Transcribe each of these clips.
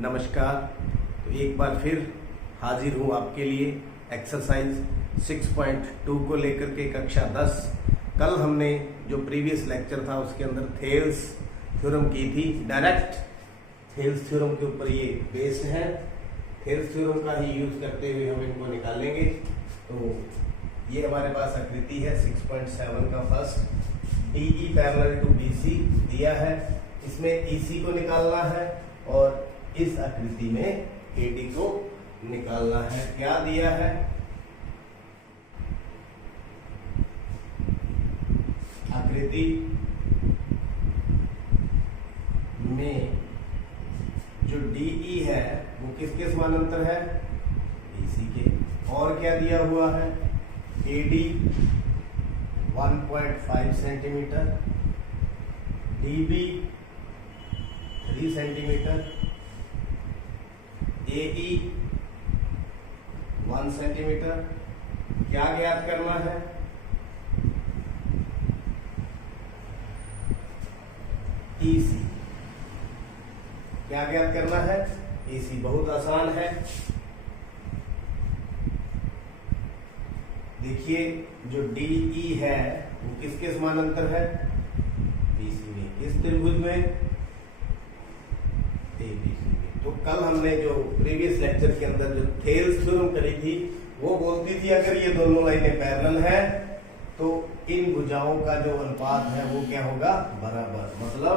नमस्कार। तो एक बार फिर हाजिर हूँ आपके लिए एक्सरसाइज 6.2 को लेकर के कक्षा 10। कल हमने जो प्रीवियस लेक्चर था उसके अंदर थेल्स थ्योरम की थी। डायरेक्ट थेल्स थ्योरम के ऊपर ये बेस्ड है। थेल्स थ्योरम का ही यूज करते हुए हम इनको निकालेंगे। तो ये हमारे पास आकृति है 6.7 का first, DE parallel to BC दिया है। इसमें EC को निकालना है और इस आकृति में AD को निकालना है। क्या दिया है? आकृति में जो DE है वो किसके समानांतर है? BC के। और क्या दिया हुआ है? AD 1.5 centimetre, DB 3 centimetre, AE 1 centimetre. क्या ज्ञात करना है? EC। क्या ज्ञात करना है? EC। बहुत आसान है। देखिए जो DE है वो किसके समानांतर है? BC में। किस त्रिभुज में? ABC में। तो कल हमने जो प्रीवियस लेक्चर के अंदर जो थेल्स थ्योरम करी थी वो बोलती थी अगर ये दोनों लाइनें पैरेलल है तो इन भुजाओं का जो अनुपात है वो क्या होगा? बराबर। मतलब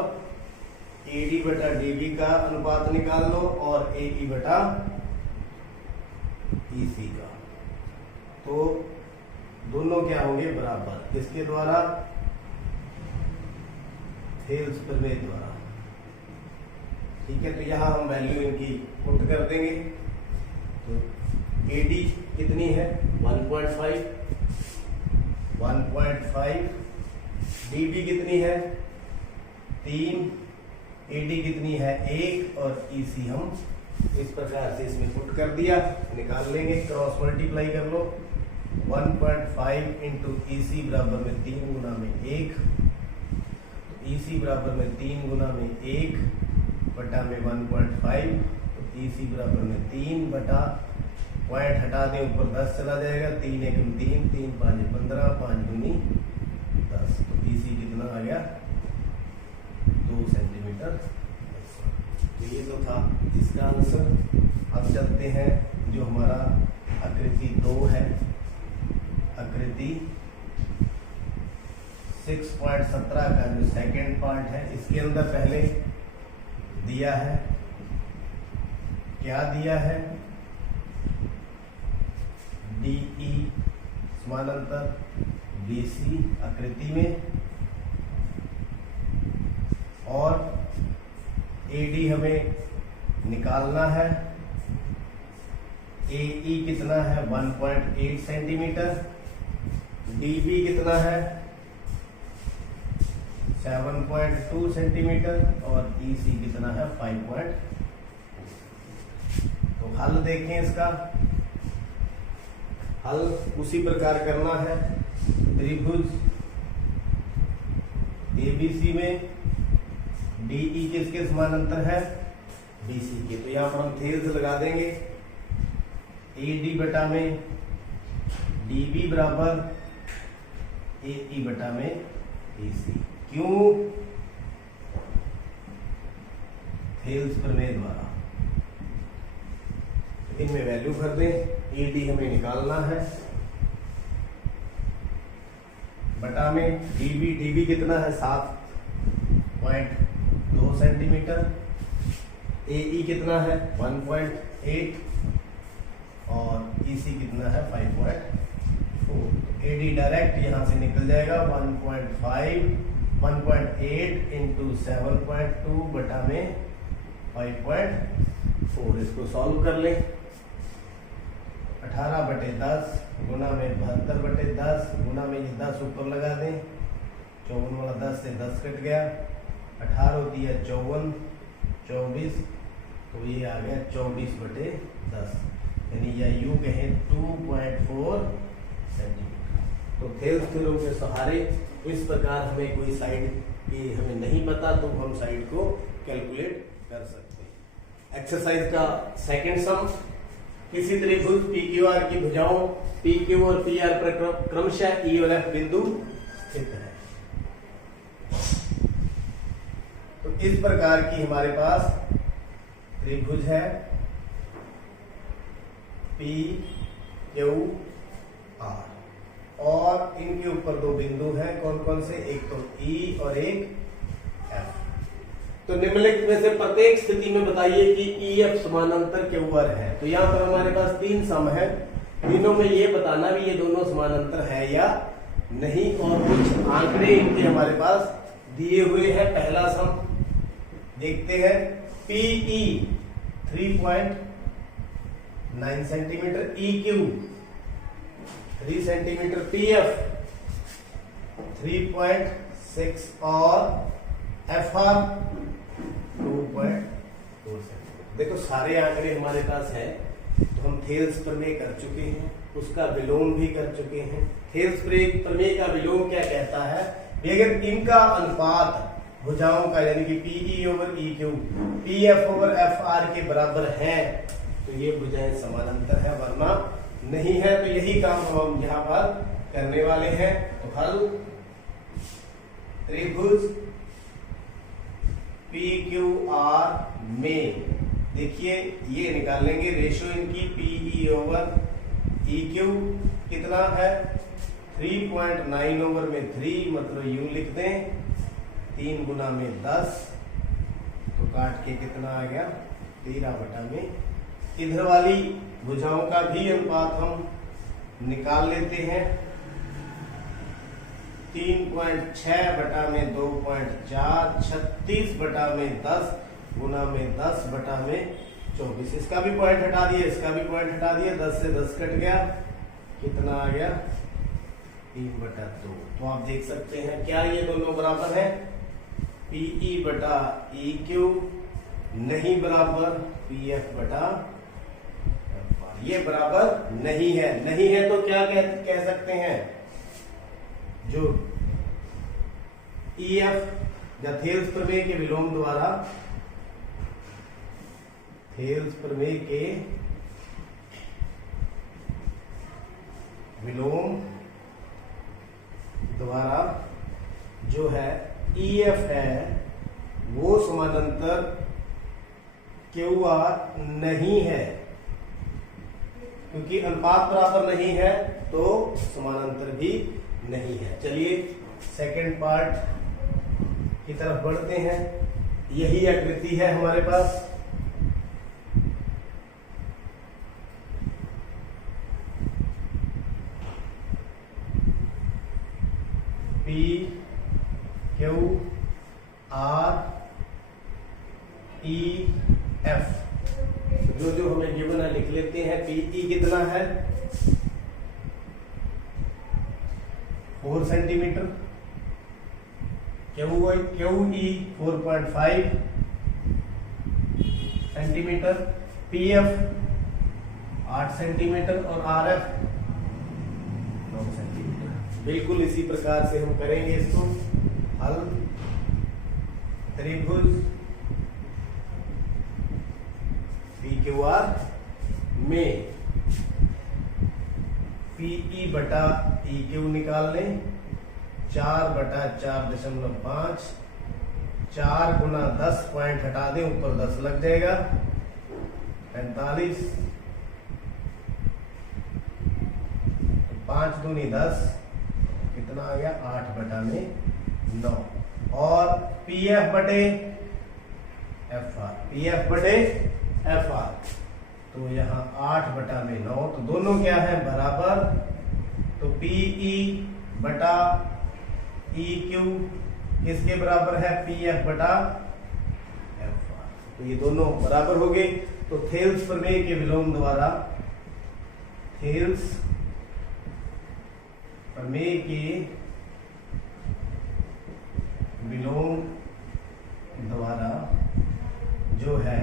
AD बटा DB का अनुपात निकाल लो और AE बटा EC का। तो दोनों क्या होंगे? बराबर। किसके द्वारा? थेल्स प्रमेय द्वारा। ठीक है, तो यहां हम वैल्यू इनकी पुट कर देंगे। तो AD कितनी है? 1.5। DB कितनी है? 3। AD कितनी है? 1। और EC हम इस प्रकार से इसमें पुट कर दिया। निकाल लेंगे, क्रॉस मल्टीप्लाई कर लो। 1.5 इंटू EC बराबर में 3 गुना में 1। तो EC बराबर में 3 गुना में 1 बटा में 1.5। तो EC बराबर में 3 बटा, पॉइंट हटा दें ऊपर 10 चला जाएगा। 3 एकम 3, 3 5 15, 5 दूनी 10। तो EC कितना आ गया? 2 सेंटीमीटर। तो ये तो था इसका आंसर। अब चलते हैं जो हमारा आकृति 2 है। आकृति 6.17 का जो सेकेंड पार्ट है इसके अंदर पहले दिया है। क्या दिया है? DE समानांतर BC आकृति में और AD हमें निकालना है। AE कितना है? 1.8 सेंटीमीटर। DB कितना है? 7.2 सेंटीमीटर। और EC कितना है? 5. तो हल देखें इसका। हल उसी प्रकार करना है। त्रिभुज ABC में DE किसके समानांतर है? BC के। तो यहां पर हम थेल्स लगा देंगे। AD बटा में DB बराबर AE बटा में EC। क्यों? थेल्स प्रमेय द्वारा। तो इनमें वैल्यू भर दें। AD हमें निकालना है बटा में DB कितना है? 7.2 सेंटीमीटर। AE कितना है? 1.8 और EC कितना है? 5.4। AD डायरेक्ट यहां से निकल जाएगा। 1.8 इंटू 7.2 बटा में 5.4। इसको सॉल्व कर ले। 18/10 गुना में 72/10 गुना में ये 10 ऊपर लगा दें। 54 वाला 10 से 10 कट गया। 18 होती है 54, 24। तो ये आ गया 24/10, यानी या यूं कहें 2.4 सेंटीमीटर। तो थेल्स थ्योरम के सहारे इस प्रकार हमें कोई साइड की हमें नहीं पता तो हम साइड को कैलकुलेट कर सकते हैं। एक्सरसाइज का सेकंड सम, किसी त्रिभुज PQR की भुजाओं PQ और PR पर क्रमशः E और F बिंदु स्थित है। तो इस प्रकार की हमारे पास त्रिभुज है PQR और इनके ऊपर दो बिंदु हैं, कौन कौन से, एक तो E और एक F। तो निम्नलिखित में से प्रत्येक स्थिति में बताइए कि EF समानांतर QR है। तो यहाँ पर हमारे पास तीन सम है, तीनों में ये बताना भी ये दोनों समानांतर है या नहीं, और कुछ आंकड़े इनके हमारे पास दिए हुए हैं। पहला सम देखते हैं, PE 3.9 centimetre, EQ 3 centimetre, PF 3.6 और FR 2.4 सेंटीमीटर। देखो सारे आंकड़े हमारे पास है, तो हम थेल्स प्रमेय कर चुके हैं, उसका विलोम भी कर चुके हैं। थेल्स प्रमेय का विलोम क्या कहता है कि अगर इनका अनुपात भुजाओं का यानी कि PE over EQ PF over FR के बराबर है तो ये भुजाएं समानांतर है, वरना नहीं है। तो यही काम हम यहाँ पर करने वाले हैं। तो हल, त्रिभुज PQR में देखिए ये निकाल लेंगे रेशियो इनकी, PE ओवर EQ कितना है 3.9 ओवर में 3, मतलब यूं लिख दें 3 गुना में 10, तो काट के कितना आ गया 13 बटा में। इधर वाली भुजाओं का भी अनुपात हम निकाल लेते हैं, 3.6 बटा में 2.4, 36 बटा में 10 गुना में 10 बटा में 24। इसका भी पॉइंट हटा दिया, इसका भी पॉइंट हटा दिया, 10 से 10 कट गया, कितना आ गया 3/2। तो आप देख सकते हैं क्या ये दोनों बराबर है, PE बटा EQ नहीं बराबर PF बटा FR, ये बराबर नहीं है। नहीं है तो क्या कह सकते हैं, जो EF या थेल्स प्रमेय के विलोम द्वारा, थेल्स प्रमेय के विलोम द्वारा जो है EF है वो समानांतर QR नहीं है, क्योंकि अनुपात बराबर नहीं है तो समानांतर भी नहीं है। चलिए सेकंड पार्ट की तरफ बढ़ते हैं। यही आकृति है हमारे पास, PQREF, जो जो हमें गिवन है लिख लेते हैं। PE कितना है 4 centimetre, QE 4.5 centimetre, PF 8 centimetre और RF 9 सेंटीमीटर। बिल्कुल इसी प्रकार से हम करेंगे इसको हल। त्रिभुज PQR में PE बटा EQ निकाल लें, 4 बटा 4.5, 4 गुना 10 पॉइंट हटा दें, ऊपर 10 लग जाएगा 45, 5 दूनी 10, कितना आ गया 8 बटा में 9। और PF बटे FR, PF बटे FR, तो यहाँ 8 बटा में 9, तो दोनों क्या है बराबर। तो PE बटा EQ किसके बराबर है, PF बटा FR, तो ये दोनों बराबर हो गए। तो थेल्स प्रमेय के विलोम द्वारा, थेल्स प्रमेय के विलोम द्वारा जो है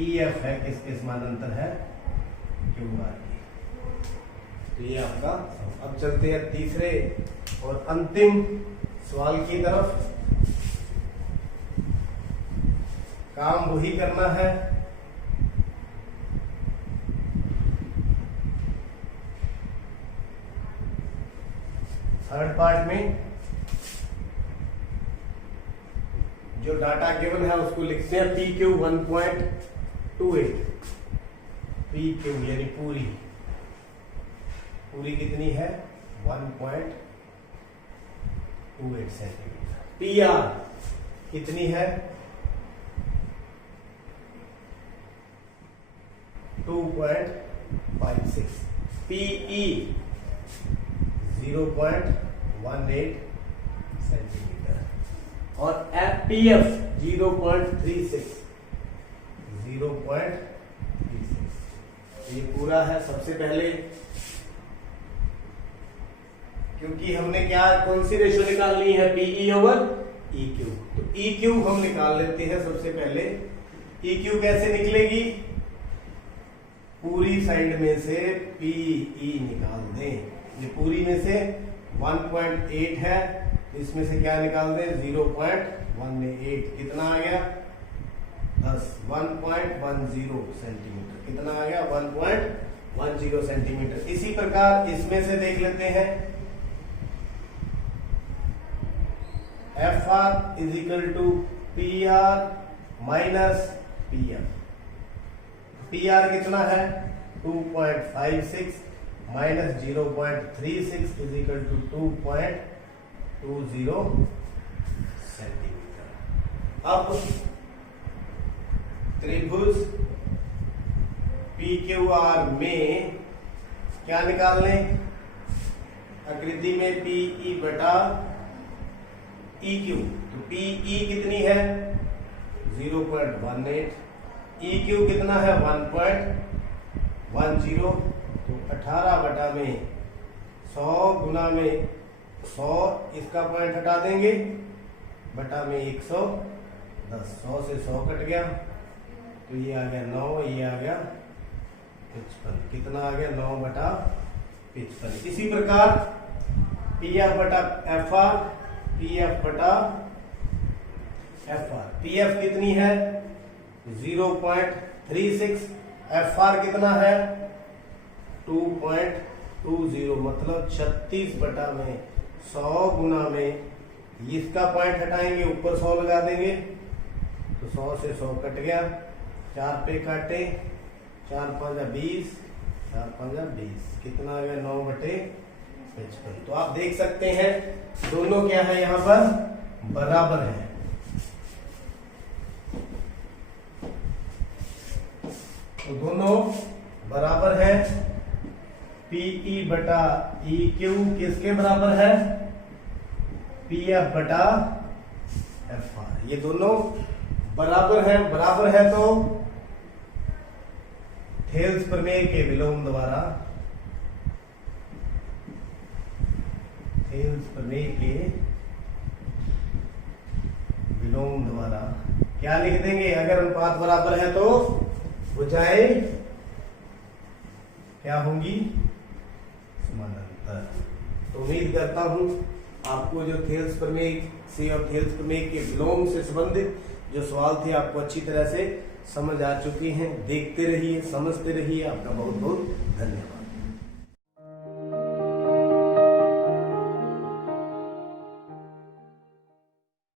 EF है किसके समानांतर है, QR के। तो ये आपका। अब चलते हैं तीसरे और अंतिम सवाल की तरफ। काम वही करना है। थर्ड पार्ट में जो डाटा गिवन है उसको लिखते हैं पी क्यू 1.28, पी क्यू यानी पूरी कितनी है 1.28 सेंटीमीटर। पी आर कितनी है 2.56, पीई 0.18 सेंटीमीटर और पीएफ 0.36, ये पूरा है। सबसे पहले क्योंकि हमने क्या कौन सी रेशो निकालनी है पीई ओवर ई क्यू, तो ई क्यू हम निकाल लेते हैं। सबसे पहले ई क्यू कैसे निकलेगी, पूरी साइड में से पीई निकाल दें। ये पूरी में से 1.8 है, इसमें से क्या निकाल दें 0.18, कितना आ गया 10, 1.10 सेंटीमीटर, कितना आ गया 1.10 सेंटीमीटर। इसी प्रकार इसमें से देख लेते हैं F R is equal to P R minus P F. P R कितना है 2.56 minus 0.36 is equal to 2.20 centimetre. अब त्रिभुज पी क्यू आर में क्या निकाल लें, आकृति में पीई बटा ई क्यू, तो पीई कितनी है 0.18, ई क्यू कितना है 1.10, तो 18 बटा में 100 गुना में 100, इसका पॉइंट हटा देंगे, बटा में 110, 100 से 100 कट गया, तो ये आ गया 9, ये आ गया 55, कितना आ गया 9 बटा 55। इसी प्रकार पी एफ बटा एफ आर, पी एफ बटा एफ आर, पी एफ कितनी है 0.36, एफ आर कितना है 2.20, मतलब 36 बटा में 100 गुना में इसका पॉइंट हटाएंगे, ऊपर 100 लगा देंगे, तो 100 से 100 कट गया, 4 पे काटे, 4 5 20, 4 5 20, कितना आ गया 9 बटे 55। तो आप देख सकते हैं दोनों क्या है यहां पर बराबर है। तो दोनों बराबर है। पीई बटा ई क्यू किसके बराबर है, पीएफ बटा एफ आर, ये दोनों बराबर है। बराबर है तो थेल्स प्रमेय के विलोम द्वारा, थेल्स प्रमेय के विलोम द्वारा क्या लिख देंगे, अगर अनुपात बराबर है तो भुजाएं क्या होंगी समानांतर। तो उम्मीद करता हूं आपको जो थेल्स प्रमेय से और थेल्स प्रमेय के विलोम से संबंधित जो सवाल थे आपको अच्छी तरह से समझ आ चुके हैं। देखते रहिए, समझते रहिए। आपका बहुत बहुत धन्यवाद।